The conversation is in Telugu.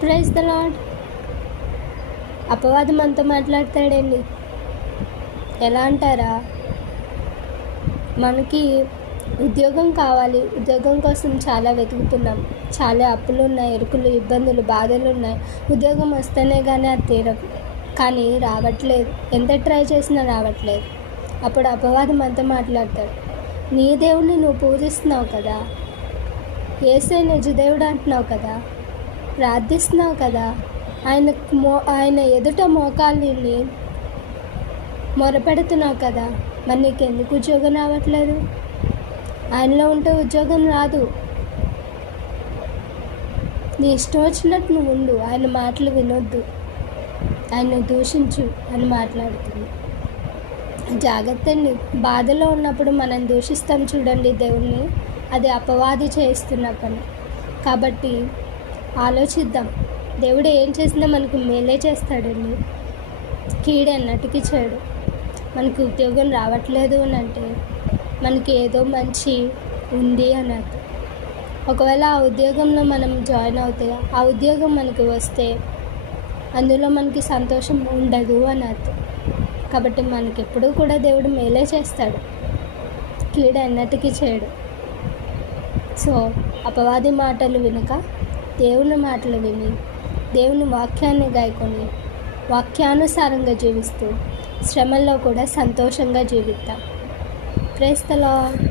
Praise the lord. అపవాది మనతో మాట్లాడతాడండి. ఎలా అంటారా, మనకి ఉద్యోగం కావాలి, ఉద్యోగం కోసం చాలా వెతుకుతున్నాం, చాలా అప్పులు ఉన్నాయి, ఎరుకులు, ఇబ్బందులు, బాధలు ఉన్నాయి. ఉద్యోగం వస్తేనే కానీ అది తీరదు, కానీ రావట్లేదు, ఎంత ట్రై చేసినా రావట్లేదు. అప్పుడు అపవాది మనతో మాట్లాడతాడు. నీ దేవుడిని నువ్వు పూజిస్తున్నావు కదా, యేసే నిజదేవుడు అంటున్నావు కదా, ప్రార్థిస్తున్నావు కదా, ఆయన ఎదుట మోకాళ్ళని మొరపెడుతున్నావు కదా, మరి నీకు ఎందుకు ఉద్యోగం రావట్లేదు? ఆయనలో ఉంటే ఉద్యోగం రాదు. నీ ఇష్టం వచ్చినట్టు నువ్వు ఉండు, ఆయన మాటలు వినొద్దు, ఆయన దూషించు అని మాట్లాడుతుంది. జాగ్రత్త అండి. బాధలో ఉన్నప్పుడు మనం దూషిస్తాం చూడండి దేవుణ్ణి, అది అపవాది చేస్తున్న పని. కాబట్టి ఆలోచిద్దాం. దేవుడు ఏం చేసినా మనకు మేలే చేస్తాడండి, కీడు అన్నట్టుకి చేయడు. మనకు ఉద్యోగం రావట్లేదు అని అంటే మనకి ఏదో మంచి ఉంది అని అర్థం. ఒకవేళ ఆ ఉద్యోగంలో మనం జాయిన్ అవుతే, ఆ ఉద్యోగం మనకి వస్తే అందులో మనకి సంతోషం ఉండదు అని అర్థం. కాబట్టి మనకి ఎప్పుడూ కూడా దేవుడు మేలే చేస్తాడు, కీడు అన్నట్టుకి చేయడు. సో అపవాది మాటలు వినక దేవుని మాటలు విని, దేవుని వాక్యాన్ని గాయకొని, వాక్యానుసారంగా జీవిస్తూ శ్రమల్లో కూడా సంతోషంగా జీవిద్దాం. Praise the lord.